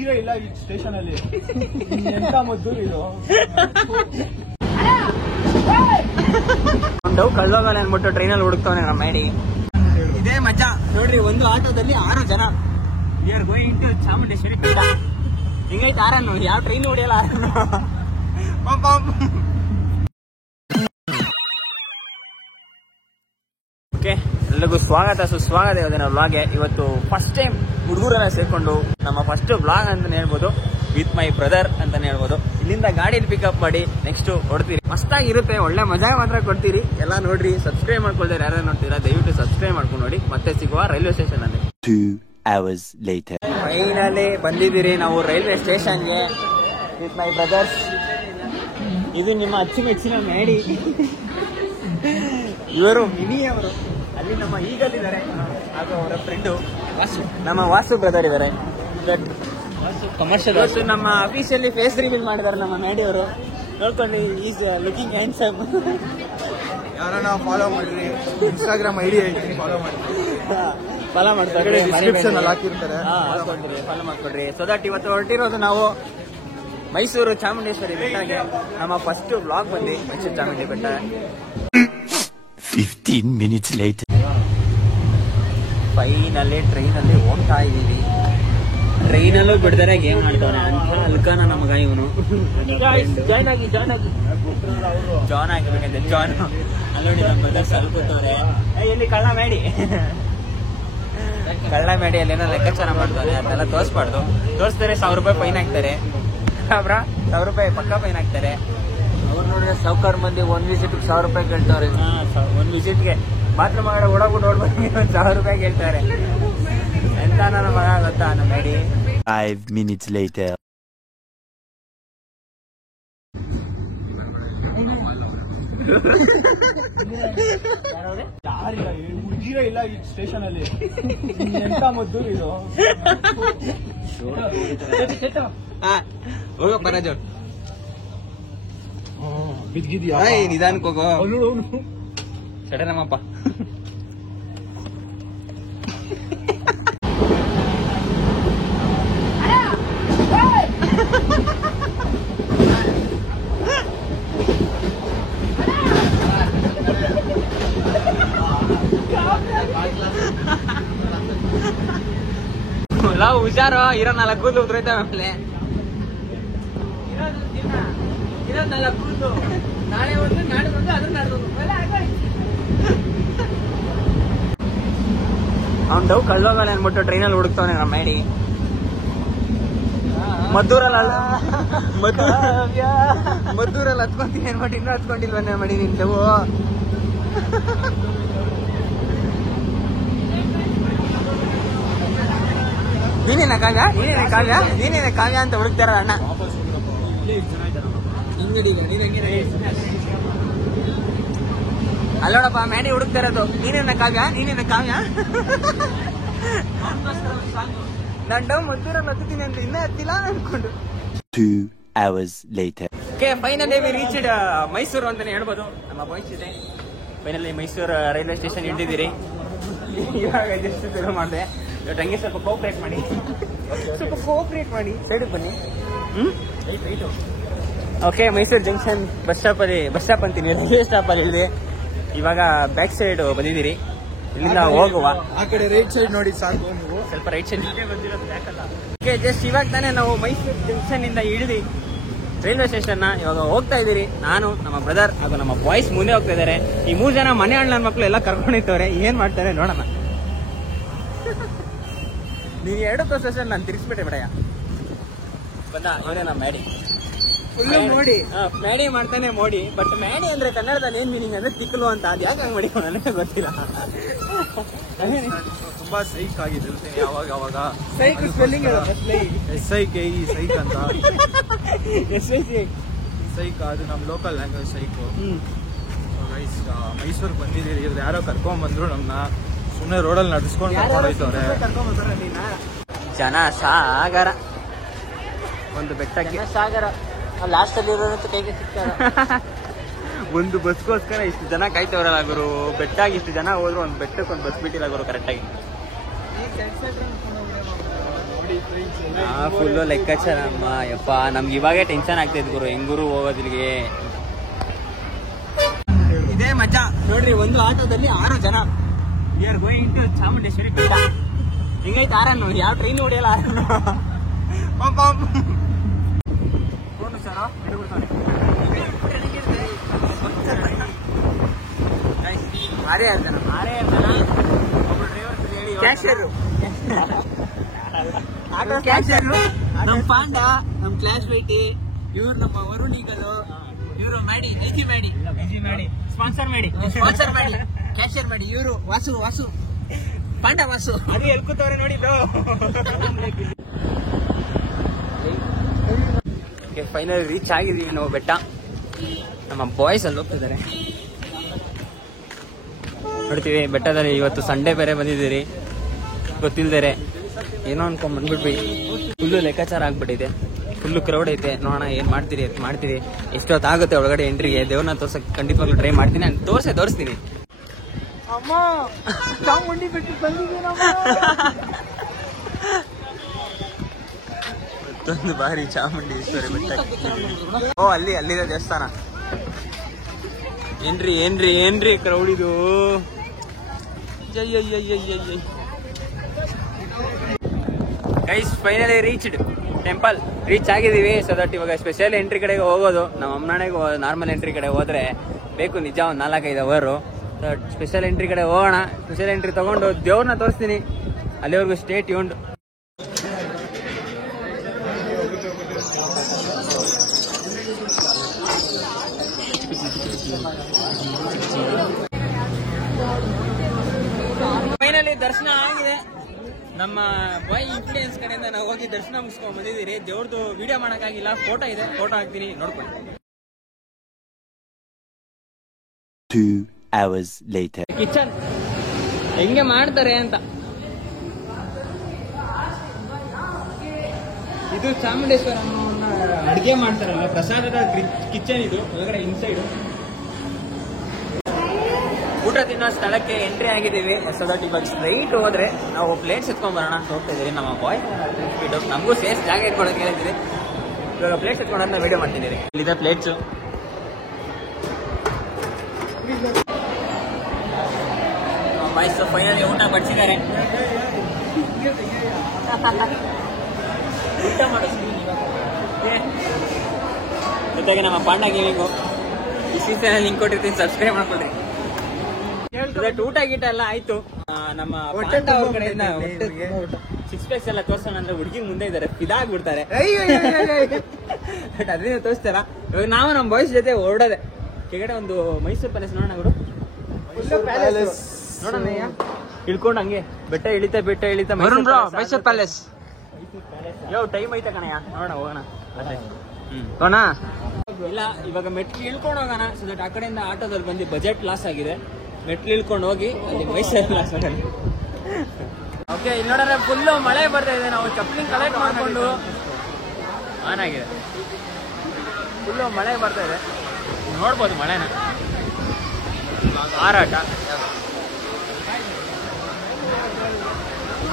ಹುಡುಗಿರೇ ಇಲ್ಲ ಈ ಸ್ಟೇಷನ್ ಅಲ್ಲಿ. ಎಂತ ಮದ್ದು ಇದು. ಕಳ್ಳೋಗಲ್ಲ ಅನ್ಬಿಟ್ಟು ಟ್ರೈನಲ್ಲಿ ಹುಡುಕ್ತವನೆ ನಮ್ಮ ಮಾಡಿ. ಇದೇ ಮಜಾ ನೋಡ್ರಿ, ಒಂದು ಆಟೋದಲ್ಲಿ 6 ಜನ. We are going to Chamundeshwari Betta. ಹಿಂಗೈತೆ ಆರನ್ನು, ಯಾವ ಟ್ರೈನ್ ಹೊಡಿಯಲ್ಲ. ಓಕೆ, ಎಲ್ಲರಿಗೂ ಸ್ವಾಗತ ಸುಸ್ವಾಗತ ಇವತ್ತಿನ ವ್ಲಾಗ್ಗೆ. ಇವತ್ತು ಫಸ್ಟ್ ಟೈಮ್ ಹುಡುಗರೆಲ್ಲ ಸೇರ್ಕೊಂಡು ನಮ್ಮ ಫಸ್ಟ್ ವ್ಲಾಗ್ ಅಂತಾನೆ ಹೇಳ್ಬೋದು, ವಿತ್ ಮೈ ಬ್ರದರ್ ಅಂತಾನೆ ಹೇಳ್ಬೋದು. ಇಲ್ಲಿಂದ ಗಾಡಿಯಲ್ಲಿ ಪಿಕಪ್ ಮಾಡಿ ನೆಕ್ಸ್ಟ್ ಹೊಡ್ತೀರಿ. ಮಸ್ತಾಗಿರುತ್ತೆ, ಒಳ್ಳೆ ಮಜಾ ಮಾತ್ರ ಕೊಡ್ತೀರಿ. ಎಲ್ಲ ನೋಡ್ರಿ, ಸಬ್ಸ್ಕ್ರೈಬ್ ಮಾಡ್ಕೊಳ್ತಾರೆ. ಯಾರು ನೋಡ್ತೀರಾ ದಯವಿಟ್ಟು ಸಬ್ಸ್ಕ್ರೈಬ್ ಮಾಡ್ಕೊಂಡು ನೋಡಿ. ಮತ್ತೆ ಸಿಗುವ ರೈಲ್ವೆ ಸ್ಟೇಷನ್ ಅಲ್ಲಿ. 2 hours later. ಫೈನಲಿ ಬಂದಿದ್ದೀರಿ ನಾವು ರೈಲ್ವೆ ಸ್ಟೇಷನ್ಗೆ ವಿತ್ ಮೈ ಬ್ರದರ್ಸ್. ಇದು ನಿಮ್ಮ ಅಚ್ಚುಮೆಚ್ಚಿನ ಮೇಡಿ. ಇವರು ಮಿನಿ ಅವರು. ಅಲ್ಲಿ ನಮ್ಮ ಈಗಲ್ಲಿದ್ದಾರೆ, ಹಾಗೂ ಅವರ ಫ್ರೆಂಡು ನಮ್ಮ ವಾಸು ಬ್ರದರ್ ಇದ್ದಾರೆ. ಕಮರ್ಷಿಯಲ್ ಇವತ್ತು ನಮ್ಮ ಅಫಿಷಿಯಲಿ ಫೇಸ್ ರಿವೀಲ್ ಮಾಡಿದ್ದಾರೆ ನಮ್ಮ ಮೇಡಿ ಅವರು. ನೋಡ್ಕೊಂಡು ಈಸ್ ಲುಕಿಂಗ್ ಹ್ಯಾಂಡ್ಸಮ್. ಯಾರನ್ನ ಫಾಲೋ ಮಾಡ್ರಿ, ಇನ್ಸ್ಟಾಗ್ರಾಮ್ ಐಡಿ ಐತಿ, ಫಾಲೋ ಮಾಡ್ರಿ. ಫಾಲೋ ಮಾಡ್ತಾರೆ, ಡಿಸ್ಕ್ರಿಪ್ಷನ್ ಅಲ್ಲಿ ಹಾಕಿರ್ತಾರೆ, ಫಾಲೋ ಮಾಡ್ಕೊಡ್ರಿ. ಸೊ ದಟ್ ಇವತ್ತು ಹೊರಟಿರೋದು ನಾವು ಮೈಸೂರು ಚಾಮುಂಡೇಶ್ವರಿ ಬೆಟ್ಟಗೆ. ನಮ್ಮ ಫಸ್ಟ್ ವ್ಲಾಗ್ ಬಂದು ಮೈಸೂರು ಚಾಮುಂಡಿ ಬೆಟ್ಟ. 15 minutes later. ಫೈನಲ್ಲೇ ಟ್ರೈನಲ್ಲಿ ಹೋಗ್ತಾ ಇದ್ದೀವಿ. ಟ್ರೈನಲ್ಲೂ ಬಿಡ್ತಾರೆ ಗೇಮ್ ಆಡ್ತಾನೆ ಅಂತ ಅಲ್ಕಾನ ನಮಗ ಇವನು. ಜಾನ್ ಆಗಿರ್ಬೇಕಂತೆ, ಜಾನ್. ಅಲ್ಲಿ ನಮ್ಮ ಬ್ರದರ್ಸ್ ಅಲ್ಲಿ ಕೂತವ್ರೆ. ಎಲ್ಲಿ ಕಳ್ಳ ಮೇಡಿ, ಕಳ್ಳ ಮೇಡಿಯಲ್ಲಿ ಏನೋ ಲೆಕ್ಕಾಚಾರ ಮಾಡ್ತಾರೆ. ಅದನ್ನೆಲ್ಲ ತೋರಿಸ್ಬಾರ್ದು. ತೋರಿಸ್ತಾರೆ 1000 ರೂಪಾಯಿ ಫೈನ್ ಹಾಕ್ತಾರೆ. 1000 ರೂಪಾಯಿ ಪಕ್ಕ ಫೈನ್ ಹಾಕ್ತಾರೆ. ಅವ್ರು ನೋಡಿದ್ರೆ ಸಾವುಕಾರ ಮಂದಿ 1 ವಿಸಿಟ್ 1000 ರೂಪಾಯಿ ಕೇಳ್ತಾರೆ. 1 ವಿಸಿಟ್ಗೆ ಬಾತ್ರೂಮ್ ಆಗಡೆ ಓಡಾಡ್ಬಿಟ್ಟು ನೋಡ್ಬಂದು 1000 ರೂಪಾಯಿ ಕೇಳ್ತಾರೆ. ಎಂತ ನನ್ನ ಮಗ ಗೊತ್ತಾ ನಮ್ಮ ಮೇಡಿ. 5 minutes later. ಯಾರಿಲ್ಲ, ಹುಡುಗಿರೇ ಇಲ್ಲ ಈ ಸ್ಟೇಷನ್ ಅಲ್ಲಿ. ಎಂತ ಮದ್ದು ಇದು. ಹೋಗಪ್ಪ ರಾಜು, ಬಿದ್ಗಿದ್ಯಾ? ನಿಧಾನಕ್ಕೆ ಹೋಗೋ. ಸಡನಮ್ಮಪ್ಪ. ಹುಷಾರು, ಇರೋ 4 ಕೂದಲು ಉದ್ರೈತಾವೆ. ಆಮೇಲೆ ಇರೋ 4 ಕೂದಲು, ನಾಳೆ ಒಂದು ನಾಳೆ ಒಂದು ಅದನ್ನ ಅವ್ನು ಡವ್ ಕಳ್ಳೋಗಲ್ಲ ಅನ್ಬಿಟ್ಟು ಟ್ರೈನಲ್ಲಿ ಹುಡುಕ್ತವನೆ ನಮ್ಮ ಮಾಡಿ. ಮದ್ದೂರಲ್ಲಿ ಹತ್ಕೊಂತೀನಿ ಅನ್ಬಿಟ್ಟು ಇನ್ನೂ ಹತ್ಕೊಂಡಿಲ್ವೇ ಮಾಡಿ ನಿಂತವು. ನೀನೇನ ಕಾವ್ಯ ಅಂತ ಹುಡುಕ್ತಾರ ಅಣ್ಣ. ಅಲ್ಲೋಡಪ್ಪ, ಮ್ಯಾಡಿ ಹುಡುಕ್ತಾ ಇರೋದು. ನೀನೇನ ಕಾವ್ಯ ನಾನು ಡವ್ ಮದ್ದೂರಲ್ಲಿ ಹತ್ತೀನಿ ಅಂತ ಇನ್ನೂ ಹತ್ತಿಲ್ಲ ಅನ್ಕೊಂಡು. 2 hours later. Okay, finally we reached Mysuru ಅಂತಾನೆ ಹೇಳ್ಬೋದು. ನಮ್ಮ ಬಾಯ್ಸ್ ಇದೆ. ಫೈನಲಿ ಮೈಸೂರು ರೈಲ್ವೆ ಸ್ಟೇಷನ್ ಹಿಡಿದಿರಿ. ಇವಾಗ ಜಸ್ಟ್ ಶುರು ಮಾಡಿದೆ. ಇವತ್ತು ಹಂಗೆ ಸ್ವಲ್ಪ ಕೋಆಪರೇಟ್ ಮಾಡಿ ಸೈಡಿಗೆ ಬನ್ನಿ. Okay, Mysuru junction bus stop ಅಂತೀನಿ, ರೈಲ್ವೆ ಸ್ಟಾಪ್ ಅಲ್ಲಿ ಇಳಿದೆ. ಇವಾಗ ಬ್ಯಾಕ್ ಸೈಡ್ ಬಂದಿದ್ದೀರಿ. ಇಲ್ಲಿಂದ ಹೋಗುವ. ಆ ಕಡೆ ರೈಟ್ ಸೈಡ್ ನೋಡಿ ಸಾಕು, ನೀವು ಸ್ವಲ್ಪ ರೈಟ್ ಸೈಡ್ ಬಂದಿರೋದು ಯಾಕಲ್ಲ. ಓಕೆ, ಜಸ್ಟ್ ಇವಾಗ ತಾನೇ ನಾವು ಮೈಸೂರು ಜಂಕ್ಷನ್ ಇಂದ ಇಳಿದು ರೈಲ್ವೆ ಸ್ಟೇಷನ್ ಇವಾಗ ಹೋಗ್ತಾ ಇದ್ದೀರಿ. ನಾನು, ನಮ್ಮ ಬ್ರದರ್ ಹಾಗೂ ನಮ್ಮ ಬಾಯ್ಸ್ ಮುಂದೆ ಹೋಗ್ತಾ ಇದ್ದಾರೆ. ಈ 3 ಜನ ಮನೆ ಅಣ್ಣ ಮಕ್ಕಳು ಎಲ್ಲ ಕರ್ಕೊಂಡಿರ್ತವ್ರೆ. ಏನ್ ಮಾಡ್ತಾರೆ ನೋಡೋಣ. ನೀವು 2 ಸ್ಟೇಷನ್ ನಾನು ತಿರ್ಗಿಸ್ಬಿಟ್ಟೆ ಬಿಡಯ್ಯ. ಬಂದ ಇವನೇ ನಮ್ಮ ಮ್ಯಾಡಿ. ಫುಲ್ಲು ಮೋಡಿ. ಮ್ಯಾಡಿ ಮಾಡ್ತಾನೆ ಮೋಡಿ. ಬಟ್ ಮ್ಯಾಡಿ ಅಂದ್ರೆ ಕನ್ನಡದಲ್ಲಿ ಏನ್ ಮೀನಿಂಗ್ ಅಂದ್ರೆ ತಿಕ್ಕಲು ಅಂತ. ಅದು ಯಾಕೆ ಹಂಗೆ ಮಾಡಿ ನನಗೆ ಗೊತ್ತಿಲ್ಲ. ತುಂಬಾ ಸೈಕ್ ಆಗಿದೆ ಯಾವಾಗ ಸೈಕ್ ಸ್ಪೆಲ್ಲಿಂಗ್ SIKE ಸೈಕ್ ಅಂತ. SIK ಸೈಕ್ ಅದು ನಮ್ಮ ಲೋಕಲ್ ಲ್ಯಾಂಗ್ವೇಜ್ ಸೈಕು. ಮೈಸೂರಿಗೆ ಬಂದಿದ್ದೀರಿ. ಇವ್ರು ಯಾರೋ ಕರ್ಕೊಂಡ್ ಬಂದ್ರು ನಮ್ಮನ್ನ. ಸುಮ್ಮನೆ ರೋಡಲ್ಲಿ ನಡ್ಸ್ಕೊಂಡು ಕರ್ಕೊಂಡೋಯ್ತವ್ರೆ. ಜನ ಸಾಗರ. ಒಂದು ಬೆಟ್ಟಕ್ಕೆ ಸಾಗರ ಲಾಸ್ಟ್ ಅಲ್ಲಿ ಇರೋದಂತ ಕೈಗೆ ಸಿಗ್ತಾರೆ. ಒಂದು ಬಸ್ಗೋಸ್ಕರ ಇಷ್ಟು ಜನ ಕಾಯ್ತವ್ರಲ್ಲ ಗುರು. ಬೆಟ್ಟಾಗಿ ಇಷ್ಟು ಜನ ಹೋದ್ರು ಒಂದು ಬೆಟ್ಟಕ್ಕೆ ಒಂದು ಬಸ್ ಬಿಟ್ಟಿಲ್ಲ ಗುರು ಕರೆಕ್ಟಾಗಿ. ಫುಲ್ಲು ಲೆಕ್ಕಾಚಾರ ಅಮ್ಮ ಯಪ್ಪ. ನಮ್ಗೆ ಇವಾಗೇ ಟೆನ್ಷನ್ ಆಗ್ತೈತೆ ಗುರು, ಹೆಂಗೂರು ಹೋಗೋದಿಲ್ಗೆ. ಇದೇ ಮಜಾ ನೋಡ್ರಿ, ಒಂದು ಆಟೋದಲ್ಲಿ 6 ಜನ. We are going to Chamundeshwari Betta. ಹಿಂಗೈತೆ ಆರನ್ನು, ಯಾವ ಟ್ರೈನ್ ಹೊಡೆಯಲ್ಲ ಆರನ್ನು. ಆರೇ ಹೇಳ್ತಾನ ಒಬ್ರು ಡ್ರೈವರ್ ಹೇಳಿ, ಕ್ಯಾಶಿಯರ್ ನಮ್ ಪಾಂಡ, ನಮ್ ಕ್ಲಾಸ್ ವೈಟಿ, ಇವ್ರು ನಮ್ಮ ವರುಣ್ ಈಗಲ್, ಇವರು ಮಾಡಿ ಸ್ಪಾನ್ಸರ್ ಮಾಡಿ ಕ್ಯಾಶಿಯರ್ ಮಾಡಿ. ಇವರು ವಾಸು ಪಾಂಡ ವಾಸು, ಅದು ಎಲ್ಕೂತವ್ರೆ ನೋಡಿ. ಫೈನಲ್ ರೀಚ್ ಆಗಿದೀವಿ ನಾವು ಬೆಟ್ಟ. ನಮ್ಮ ಬಾಯ್ಸ್ ಅಲ್ಲಿ ಹೋಗ್ತಿದ್ದಾರೆ ನೋಡ್ತೀವಿ ಬೆಟ್ಟದಲ್ಲಿ. ಇವತ್ತು ಸಂಡೇ ಬೇರೆ ಬಂದಿದ್ದೀರಿ, ಗೊತ್ತಿಲ್ದೇರೆ ಏನೋ ಅನ್ಕೊಂಡ್ ಬಂದ್ಬಿಟ್ವಿ. ಫುಲ್ಲು ಲೆಕ್ಕಾಚಾರ ಆಗ್ಬಿಟ್ಟಿದೆ, ಫುಲ್ಲು ಕ್ರೌಡ್ ಐತೆ. ನೋಡೋಣ ಏನ್ ಮಾಡ್ತೀರಿ ಎಷ್ಟೊತ್ತಾಗುತ್ತೆ ಒಳಗಡೆ ಎಂಟ್ರಿಗೆ. ದೇವ್ರನ್ನ ತೋರ್ಸಕ್ ಖಂಡಿತವಾಗ್ಲೂ ಟ್ರೈ ಮಾಡ್ತೀನಿ. ನಾನು ತೋರಿಸ್ತೀನಿ. ಅಮ್ಮ ಚಾಮುಂಡಿ ಬೆಟ್ಟಕ್ಕೆ ಬಂದಿದ್ದೀವಿ ಮತ್ತೊಂದು ಬಾರಿ ಚಾಮುಂಡೇಶ್ವರಿ ಬೆಟ್ಟ. ಓ ಅಲ್ಲಿದೆ ದೇವಸ್ಥಾನ. ಏನ್ರಿ ಕ್ರೌಡ್ ಇದು. ಜೈ guys, finally reached temple. Reach ಆಗಿದೀವಿ. ಸೊ ದಟ್ ಇವಾಗ ಸ್ಪೆಷಲ್ ಎಂಟ್ರಿ ಕಡೆಗೆ ಹೋಗೋದು. ನಮ್ಮ ಅಮ್ಮನಾಣೆಗೆ ನಾರ್ಮಲ್ ಎಂಟ್ರಿ ಕಡೆ ಹೋದ್ರೆ ಬೇಕು ನಿಜ ಒಂದು 4-5 ಅವರ್. ಸ್ಪೆಷಲ್ ಎಂಟ್ರಿ ಕಡೆ ಹೋಗೋಣ. ಸ್ಪೆಷಲ್ ಎಂಟ್ರಿ ತಗೊಂಡು ದೇವ್ರನ್ನ ತೋರಿಸ್ತೀನಿ. ಅಲ್ಲಿವರೆಗೂ ಸ್ಟೇ ಟ್ಯೂನ್ಡ್. ಫೈನಲಿ ದರ್ಶನ ಆಗಿದೆ. ನಮ್ಮ ಬಾಯ್ ಇನ್ಫ್ಲೂಯೆನ್ಸ್ ಕಡೆಯಿಂದ ನಾವು ಹೋಗಿ ದರ್ಶನ ಮುಗಿಸ್ಕೊಂಡ್ ಬಂದಿದ್ದೀರಿ. ದೇವ್ರದ್ದು ವಿಡಿಯೋ ಮಾಡಕ್ಕಾಗಿಲ್ಲ, ಫೋಟೋ ಇದೆ, ಫೋಟೋ ಹಾಕ್ತೀನಿ ನೋಡ್ಕೊಂಡು. 2 hours later. ಕಿಚನ್ ಹೆಂಗೆ ಮಾಡ್ತಾರೆ ಅಂತ. ಇದು ಚಾಮುಂಡೇಶ್ವರ ಅಡುಗೆ ಮಾಡ್ತಾರಲ್ಲ, ಪ್ರಸಾದದ ಕಿಚನ್ ಇದು. ಒಳಗಡೆ ಇನ್ಸೈಡ್ ಊಟ ತಿನ್ನೋ ಸ್ಥಳಕ್ಕೆ ಎಂಟ್ರಿ ಆಗಿದ್ದೀವಿ. ಸೊ ದಟ್ ಇವಾಗ ಸ್ಟ್ರೈಟ್ ಹೋದ್ರೆ ನಾವು ಪ್ಲೇಟ್ಸ್ ಎತ್ಕೊಂಡ್ ಬರೋಣ ಅಂತ ಹೋಗ್ತಾ ಇದೀವಿ. ನಮ್ಮ ಬಾಯ್ ನಮಗೂ ಸೇಫ್ ಜಾಗ ಇಟ್ಕೊಳಕ್ಕೆ ಹೇಳಿದ್ದೀರಿ. ಇವಾಗ ಪ್ಲೇಟ್ಸ್ ಎತ್ಕೊಂಡ್ರೆ ವಿಡಿಯೋ ಮಾಡ್ತೀನಿ. ಇಲ್ಲಿದೆ ಪ್ಲೇಟ್ಸು. ಬಾಯ್ಸ್ ಫೈನಲಿ ಊಟ ಬಡಿಸಿದ್ದಾರೆ. ಊಟ ಮಾಡೋ ಜೊತೆಗೆ ನಮ್ಮ ಪಾಂಡ ಗೇಮಿಂಗು ಈ ಸೀಸನ್ ಲಿಂಕ್ ಕೊಟ್ಟಿರ್ತೀನಿ, ಸಬ್ಸ್ಕ್ರೈಬ್ ಮಾಡ್ಕೊಳ್ರಿ. ಊಟ ಗೀಟ ಎಲ್ಲ ಆಯ್ತು. ನಮ್ಮ ಪಾಂಡ ಅವ್ರ ಕಡೆಯಿಂದ 6 ಪ್ಯಾಕ್ಸ್ ಎಲ್ಲ ತೋರ್ಸೋಣ ಅಂದ್ರೆ ಹುಡುಗಿ ಮುಂದೆ ಇದಾರೆ, ಇದಾಗ್ಬಿಡ್ತಾರೆ. ಬಟ್ ಅದರಿಂದ ತೋರಿಸ್ತಾರ. ಇವಾಗ ನಾವು ನಮ್ಮ ಬಾಯ್ಸ್ ಜೊತೆ ಹೊರಡೋದೆ ಕೆಳಗಡೆ ಒಂದು ಮೈಸೂರು ಪ್ಯಾಲೇಸ್ ನೋಡೋಣ ಗುರು. ನೋಡೋಣ ಇಳ್ಕೊಂಡು ಹಂಗೆ ಬೆಟ್ಟ ಇಳಿತಾ ಮೈಸೂರು ಪ್ಯಾಲೇಸ್. ಟೈಮ್ ಐತೆ ಕಣಯ್ಯ, ನೋಡೋಣ ಹೋಗೋಣ. ಹೋಗೋಣ ಇಲ್ಲ, ಇವಾಗ ಮೆಟ್ಲು ಇಳ್ಕೊಂಡು ಹೋಗೋಣ. ಸೊ ದಟ್ ಆ ಕಡೆಯಿಂದ ಆಟೋದಲ್ಲಿ ಬಂದು ಬಜೆಟ್ ಲಾಸ್ ಆಗಿದೆ. ಮೆಟ್ಲು ಇಳ್ಕೊಂಡು ಹೋಗಿ ಅಲ್ಲಿ ಮೈಸೂರು ಲಾಸ್ ಆಗೋಣ. ಓಕೆ, ಇಲ್ಲಿ ನೋಡಿದ್ರೆ ಫುಲ್ಲು ಮಳೆ ಬರ್ತಾ ಇದೆ. ನಾವು ಚಪ್ಲಿಂಗ್ ಕಲೆಕ್ಟ್ ಮಾಡಿಕೊಂಡು ಆನ್ ಆಗಿದೆ. ಫುಲ್ಲು ಮಳೆ ಬರ್ತಾ ಇದೆ, ನೋಡ್ಬೋದು ಮಳೆನ. ಹಾರಾಟ.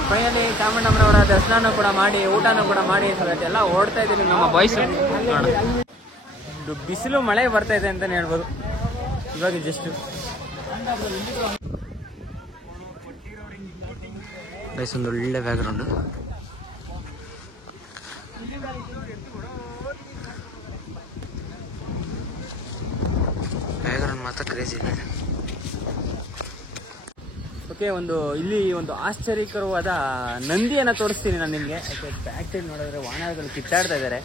ಫೈನಲಿ ಚಾಮುಂಡಮ್ಮನವರ ದರ್ಶನನೂ ಕೂಡ ಮಾಡಿ, ಊಟನೂ ಕೂಡ ಮಾಡಿ, ಎಲ್ಲ ಓಡ್ತಾ ಇದ್ದೀವಿ ನಮ್ಮ ಬಾಯ್ಸ್. ಬಿಸಿಲು ಮಳೆ ಬರ್ತಾ ಇದೆ ಅಂತಾನೆ ಹೇಳ್ಬೋದು. ಇವಾಗ ಜಸ್ಟ್ ಬಾಯ್ಸ್ ಒಂದು ಒಳ್ಳೆ ಬ್ಯಾಕ್ಗ್ರೌಂಡ್. ಬ್ಯಾಕ್ಗ್ರೌಂಡ್ ಮಾತ್ರ ಕ್ರೇಜಿ ಇದೆ. ಓಕೆ, ಇಲ್ಲಿ ಒಂದು ಆಶ್ಚರ್ಯಕರವಾದ ನಂದಿಯನ್ನು ತೋರಿಸ್ತೀನಿ ನಾನು ನಿಮಗೆ. ಬ್ಯಾಕ್ ಸೈಡ್ ನೋಡಿದ್ರೆ ವಾಹನಗಳು ಕಿತ್ತಾಡ್ತಾ ಇದ್ದಾರೆ.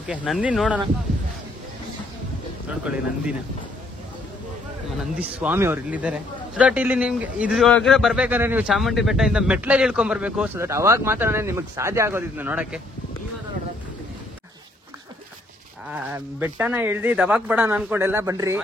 ಓಕೆ, ನಂದಿ ನೋಡೋಣ. ನೋಡ್ಕೊಳ್ಳಿ ನಂದಿನ. ನಂದಿ ಸ್ವಾಮಿ ಅವ್ರು ಇಲ್ಲಿದ್ದಾರೆ. ಸೊ ದಟ್ ಇಲ್ಲಿ ನಿಮ್ಗೆ ಇದ್ರೊಳಗಡೆ ಬರ್ಬೇಕಂದ್ರೆ ನೀವು ಚಾಮುಂಡಿ ಬೆಟ್ಟದಿಂದ ಮೆಟ್ಲಲ್ಲಿ ಇಳ್ಕೊಂಡ್ ಬರ್ಬೇಕು. ಸೊ ದಟ್ ಅವಾಗ ಮಾತ್ರ ನಿಮಗೆ ಸಾಧ್ಯ ಆಗೋದು ಇದನ್ನ ನೋಡಕ್ಕೆ. ಬೆಟ್ಟನ ಇಳ್ದಿ ದವಾಕ್ ಬಡಣ ಅನ್ಕೊಂಡೆಲ್ಲ ಬನ್ರಿ.